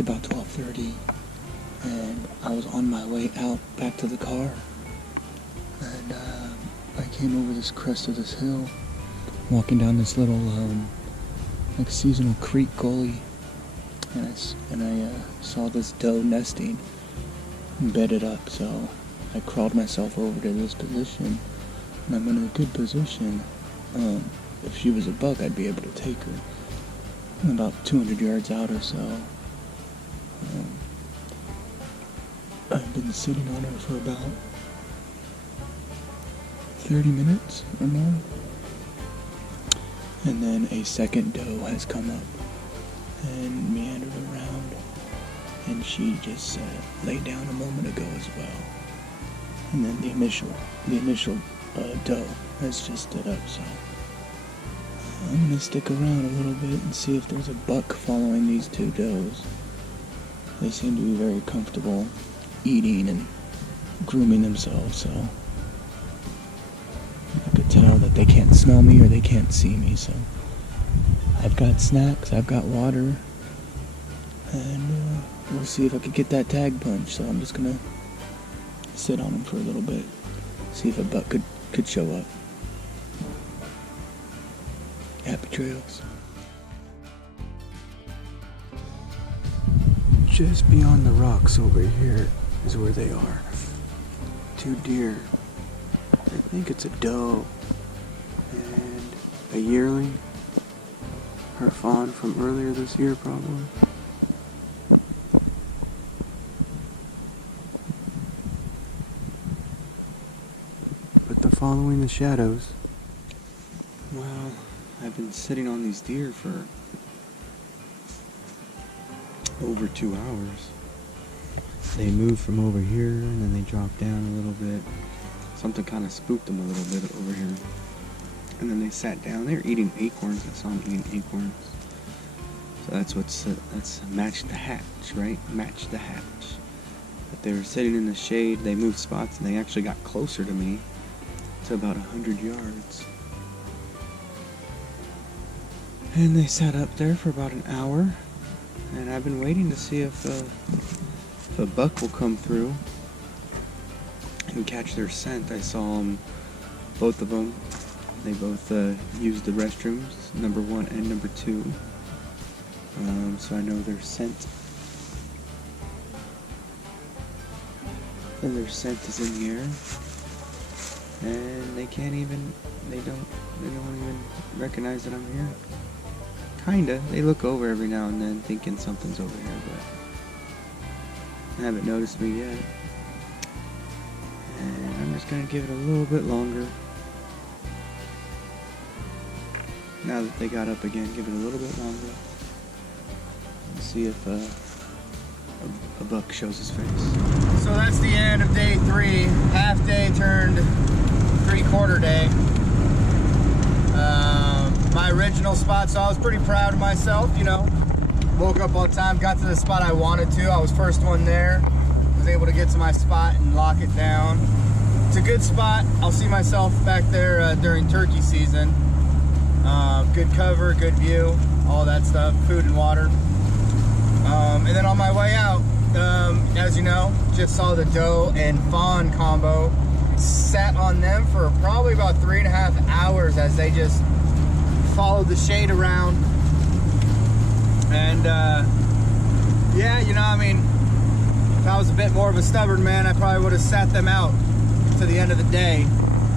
It's about 12:30, and I was on my way out back to the car, and I came over this crest of this hill, walking down this little like seasonal creek gully, and I saw this doe nesting, bedded up. So I crawled myself over to this position, and I'm in a good position. If she was a buck, I'd be able to take her. I'm about 200 yards out or so. I've been sitting on her for about 30 minutes or more. And then a second doe has come up and meandered around. And she just laid down a moment ago as well. And then the initial doe has just stood up, so I'm gonna stick around a little bit and see if there's a buck following these two does. They seem to be very comfortable eating and grooming themselves, so I could tell that they can't smell me or they can't see me. So I've got snacks, I've got water, and we'll see if I could get that tag punch. So I'm just gonna sit on them for a little bit, see if a buck could show up. Happy trails. Just beyond the rocks over here is where they are. Two deer. I think it's a doe and a yearling. Her fawn from earlier this year, probably. But they're following the shadows. Well, I've been sitting on these deer for over 2 hours. They moved from over here and then they dropped down a little bit. Something kind of spooked them a little bit over here. And then they sat down. They were eating acorns. I saw them eating acorns. So that's match the hatch, right? Match the hatch. But they were sitting in the shade. They moved spots and they actually got closer to me to about 100 yards. And they sat up there for about an hour. And I've been waiting to see if a buck will come through and catch their scent. I saw them, both of them. They both used the restrooms, number 1 and number 2. So I know their scent. And their scent is in the air. And they don't even recognize that I'm here. Kinda. They look over every now and then thinking something's over here, but they haven't noticed me yet. And I'm just gonna give it a little bit longer. Now that they got up again, give it a little bit longer. And see if a buck shows his face. So that's the end of day 3. Half day turned 3/4 day. My original spot, so I was pretty proud of myself, you know. Woke up on time, got to the spot I wanted to. I was first one there. Was able to get to my spot and lock it down. It's a good spot. I'll see myself back there during turkey season. Good cover, good view, all that stuff, food and water. And then on my way out, as you know, just saw the doe and fawn combo. Sat on them for probably about 3.5 hours as they just followed the shade around. And yeah, you know, I mean, if I was a bit more of a stubborn man, I probably would have sat them out to the end of the day.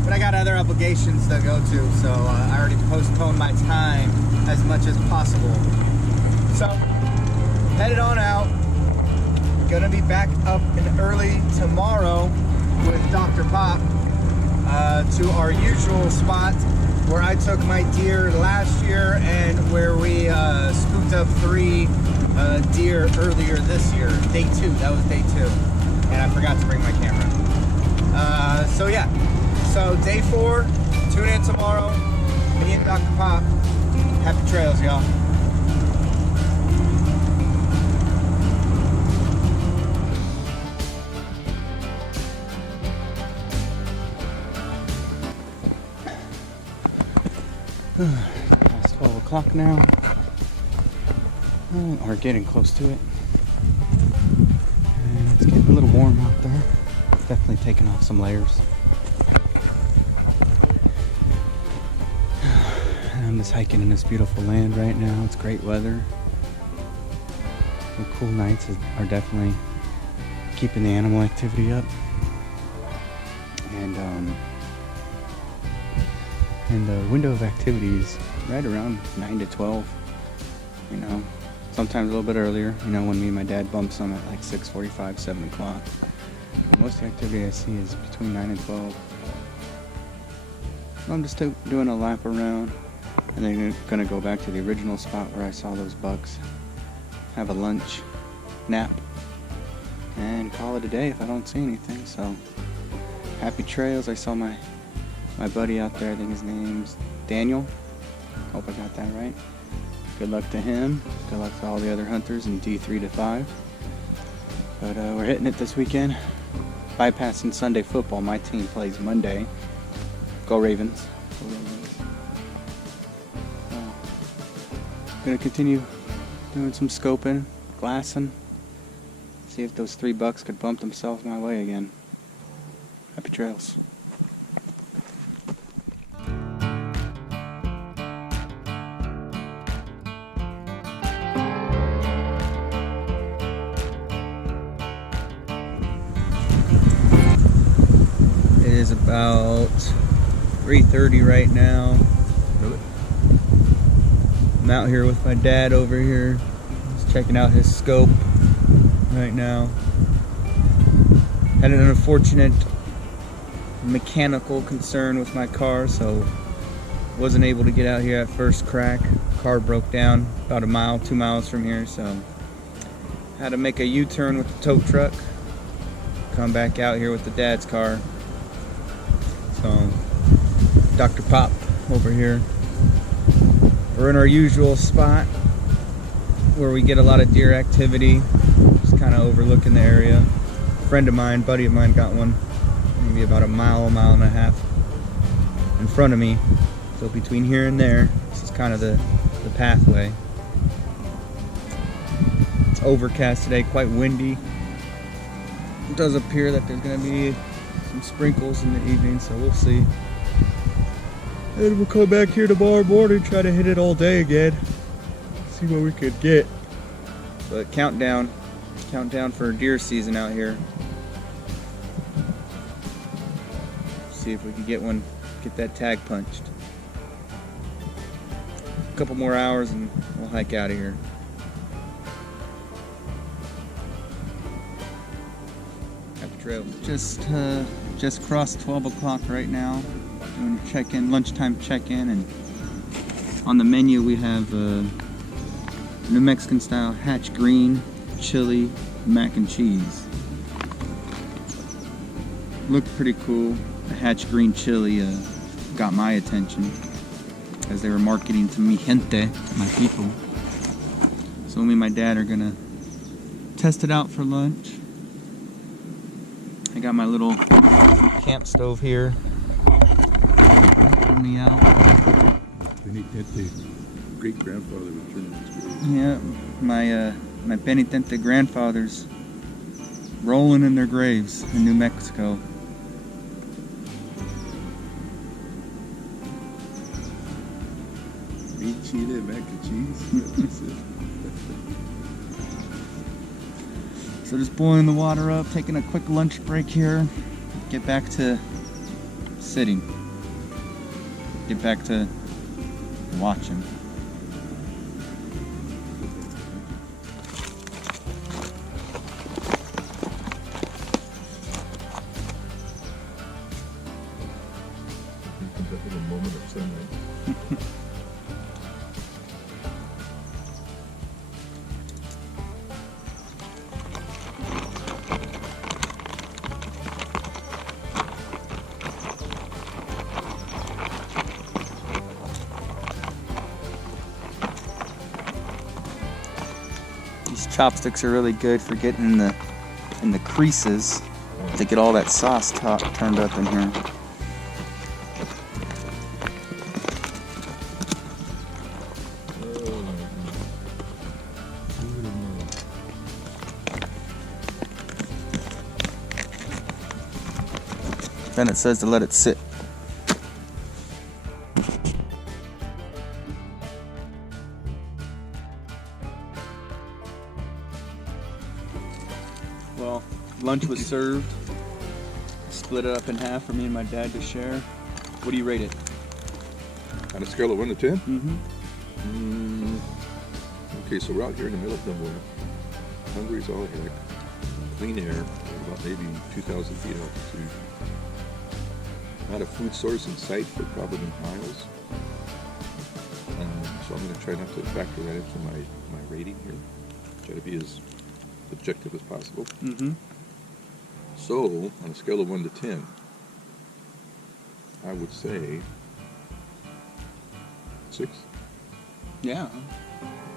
But I got other obligations to go to, so I already postponed my time as much as possible. So, headed on out. Gonna be back up and early tomorrow with Dr. Pop to our usual spot where I took my deer last year and where we spooked up 3 deer earlier this year. Day 2, that was day 2. And I forgot to bring my camera. So yeah, so day 4, tune in tomorrow. Me and Dr. Pop. Happy trails, y'all. Past 12 o'clock now, or getting close to it. a little warm out there. Definitely taking off some layers. I'm just hiking in this beautiful land right now. It's great weather. The cool nights are definitely keeping the animal activity up. And the window of activity is right around 9 to 12. You know, sometimes a little bit earlier. You know, when me and my dad bump some at like 6:45, 7 o'clock. But most of the activity I see is between 9 and 12. So I'm just doing a lap around, and then gonna go back to the original spot where I saw those bucks. Have a lunch, nap, and call it a day if I don't see anything. So happy trails. I saw my buddy out there. I think his name's Daniel. Hope I got that right. Good luck to him. Good luck to all the other hunters in D3 to 5. But we're hitting it this weekend. Bypassing Sunday football. My team plays Monday. Go Ravens. Go Ravens. Gonna continue doing some scoping, glassing. See if those 3 bucks could bump themselves my way again. Happy trails. It is about 3:30 right now. I'm out here with my dad over here. He's checking out his scope right now. Had an unfortunate mechanical concern with my car, so wasn't able to get out here at first crack. Car broke down about a mile, 2 miles from here, so had to make a U-turn with the tow truck. Come back out here with the dad's car. So Dr. Pop over here. We're in our usual spot where we get a lot of deer activity, just kind of overlooking the area. A friend of mine, buddy of mine, got one maybe about a mile and a half in front of me. So between here and there, this is kind of the pathway. It's overcast today, quite windy. It does appear that there's going to be some sprinkles in the evening, so we'll see. And we'll come back here tomorrow morning, try to hit it all day again. See what we could get. But countdown for deer season out here. See if we can get that tag punched. A couple more hours and we'll hike out of here. Happy trails. Just crossed 12 o'clock right now. Doing a check-in, lunchtime check-in, and on the menu we have New Mexican style Hatch Green chili mac and cheese. Looked pretty cool. The Hatch Green chili got my attention as they were marketing to mi gente, my people. So me and my dad are gonna test it out for lunch. I got my little camp stove here. Me out. Penitente great grandfather returned. Yeah, my penitente grandfathers rolling in their graves in New Mexico. Meat chile, mac and cheese. So just boiling the water up, taking a quick lunch break here. Get back to sitting. Get back to watching. That little moment of sunlight. These chopsticks are really good for getting in the creases to get all that sauce turned up in here. Then it says to let it sit. Well, lunch was served. Split it up in half for me and my dad to share. What do you rate it? On a scale of 1 to 10? Mm-hmm. Okay, so we're out here in the middle of nowhere. Hungry as all heck. Clean air, about maybe 2,000 feet altitude. Not a food source in sight for probably miles. So I'm going to try not to factor that into my rating here. Try to be as objective as possible. Mm-hmm. So, on a scale of 1 to 10, I would say 6. Yeah.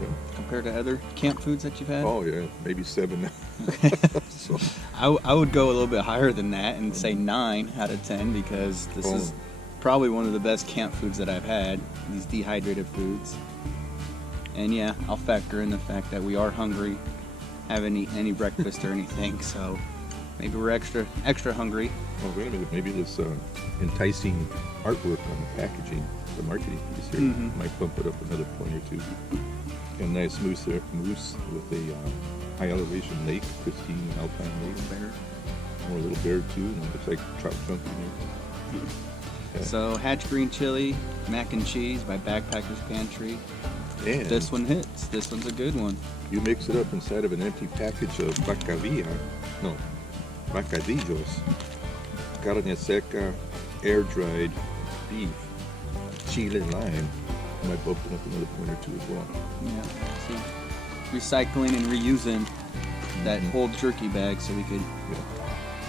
Yeah. Compared to other camp foods that you've had? Oh yeah, maybe 7. So, I would go a little bit higher than that and say 9 out of 10 because this is probably one of the best camp foods that I've had, these dehydrated foods. And yeah, I'll factor in the fact that we are hungry, haven't eaten any breakfast or anything, so maybe we're extra hungry. oh wait a minute, maybe this enticing artwork on the packaging, the marketing piece here, Mhm. might bump it up another point or two. Got a nice moose with a high elevation lake, pristine alpine lake. Bear. Or a little bear too, and it looks like trout chunk in there. Yeah. So Hatch Green Chili, Mac and Cheese by Backpackers Pantry. And This one hits. This one's a good one. you mix it up inside of an empty package of bacadillos, carne seca, air-dried beef, chile and lime. I might bump it up another point or two as well. Yeah. See, recycling and reusing that whole jerky bag so we could,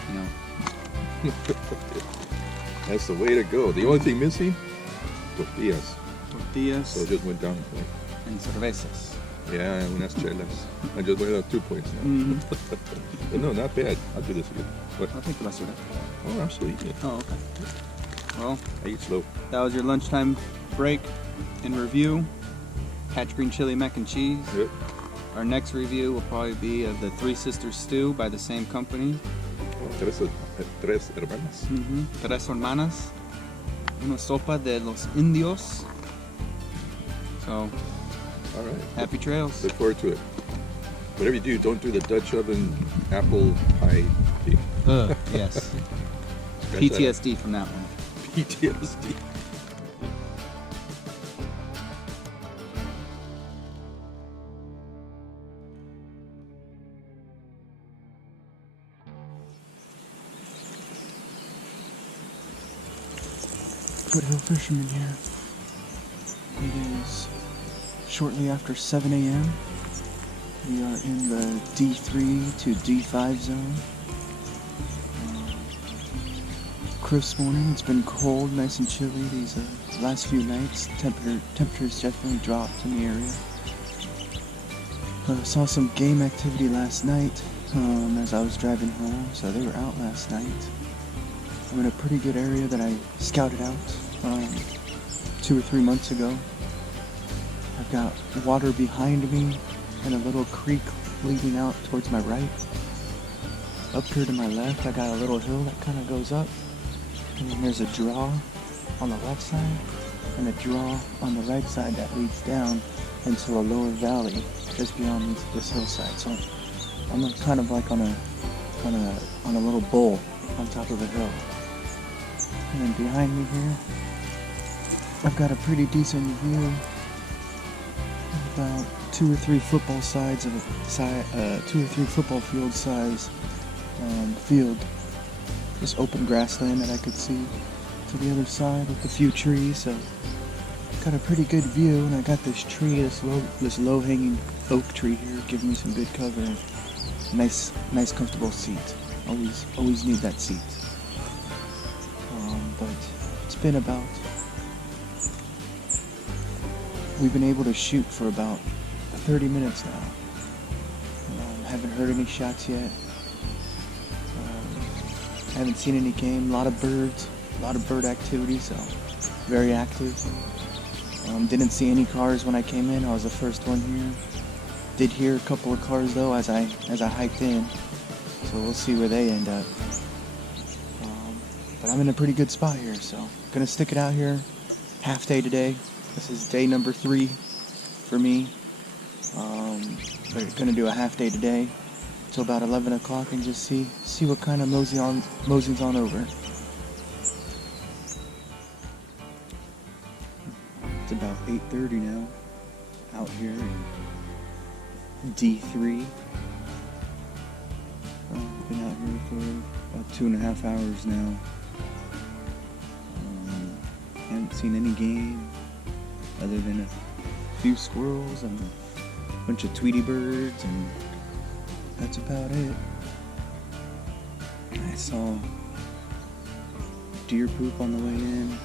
you know, That's the way to go. The only thing missing, tortillas. tortillas So it just went down a point. and cervezas. Yeah, unas chelas. I just went up 2 points now. Mm-hmm. But no, not bad. I'll do this again. What? I'll take the basura. Oh, I'm still eating it. Oh, okay. Well, I eat slow. that was your lunchtime break and review. Hatch Green Chili Mac and Cheese. Yep. Our next review will probably be of the Three Sisters Stew by the same company. Oh, tres hermanas. Mm-hmm. Tres Hermanas. Una sopa de los indios. So, All right. happy trails. Look forward to it. Whatever you do, don't do the Dutch oven apple pie thing. Yes. Scratch that PTSD from that one. out. PTSD. Foothill Fisherman here. It is shortly after 7 a.m. We are in the D3 to D5 zone. Crisp morning. It's been cold, nice and chilly these last few nights. Temperatures definitely dropped in the area. Saw some game activity last night as I was driving home, so they were out last night. I'm in a pretty good area that I scouted out 2 or 3 months ago. I've got water behind me and a little creek leading out towards my right. Up here to my left, I got a little hill that kind of goes up. And then there's a draw on the left side and a draw on the right side that leads down into a lower valley just beyond this hillside. So I'm kind of like on a little bowl on top of a hill. And then behind me here, I've got a pretty decent view. About 2 or 3 football sides of a 2 or 3 football field size field. Just open grassland that I could see to the other side with a few trees. So got a pretty good view, and I got this tree, this low-hanging oak tree here, giving me some good cover. And nice comfortable seat. Always need that seat. But it's been about. We've been able to shoot for about 30 minutes now. Haven't heard any shots yet. Haven't seen any game. A lot of birds, a lot of bird activity, so very active. Didn't see any cars when I came in. I was the first one here. Did hear a couple of cars though as I hiked in, so we'll see where they end up. But I'm in a pretty good spot here, so gonna stick it out here. Half day today. This is day number 3 for me. But gonna do a half day today till about 11 o'clock and just see what kind of mosey's on over. It's about 8:30 now out here in D3. Been out here for about 2.5 hours now. Haven't seen any game other than a few squirrels and a bunch of Tweety birds, and that's about it. I saw deer poop on the way in.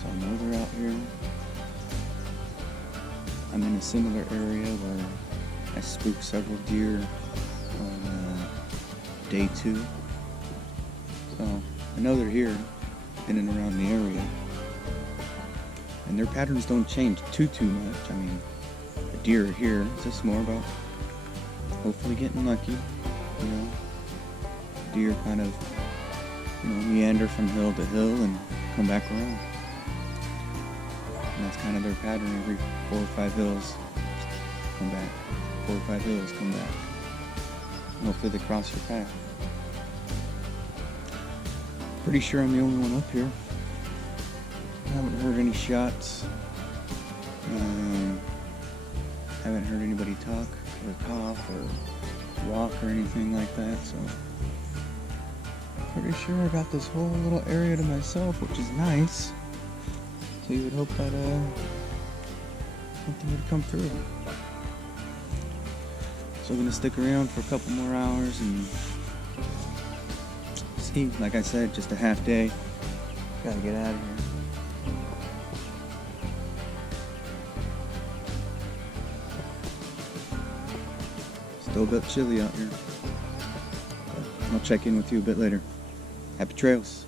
Saw another out here. I'm in a similar area where I spooked several deer on day 2. So I know they're here, in and around the area. And their patterns don't change too much. I mean, the deer are here. It's just more about hopefully getting lucky. You know, deer kind of, meander from hill to hill and come back around. And that's kind of their pattern. Every 4 or 5 hills, come back. 4 or 5 hills, come back. And hopefully they cross your path. Pretty sure I'm the only one up here. I haven't heard any shots. Haven't heard anybody talk or cough or walk or anything like that, so pretty sure I got this whole little area to myself, which is nice. So you would hope that something would come through. So I'm gonna stick around for a couple more hours and see. Like I said, just a half day. Gotta get out of here. Still a bit chilly out here. I'll check in with you a bit later. Happy trails.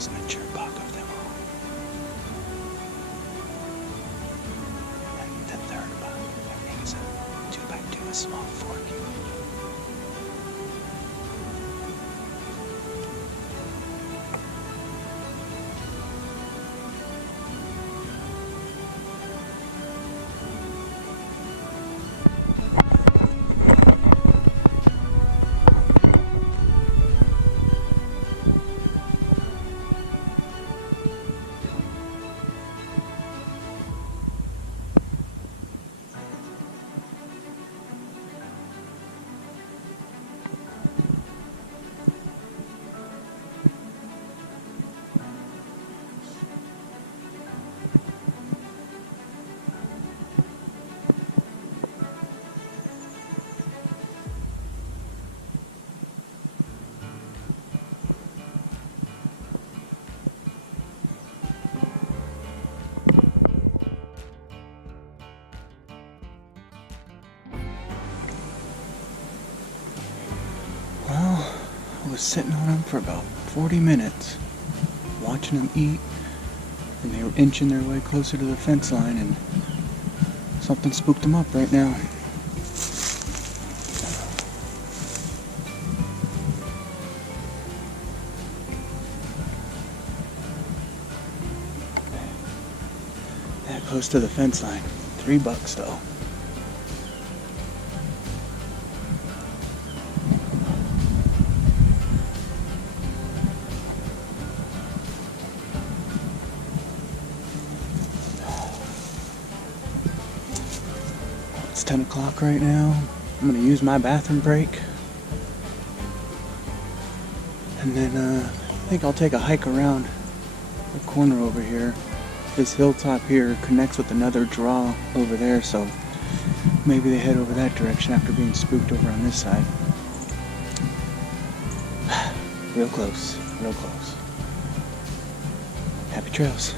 most mature buck of them all. And the third buck, I think, is a 2x2, a small forky. Well, I was sitting on them for about 40 minutes, watching them eat, and they were inching their way closer to the fence line, and something spooked them up right now. That close to the fence line. 3 bucks though. It's 10 o'clock right now. I'm gonna use my bathroom break. And then I think I'll take a hike around the corner over here. This hilltop here connects with another draw over there, so maybe they head over that direction after being spooked over on this side. Real close, real close. Happy trails.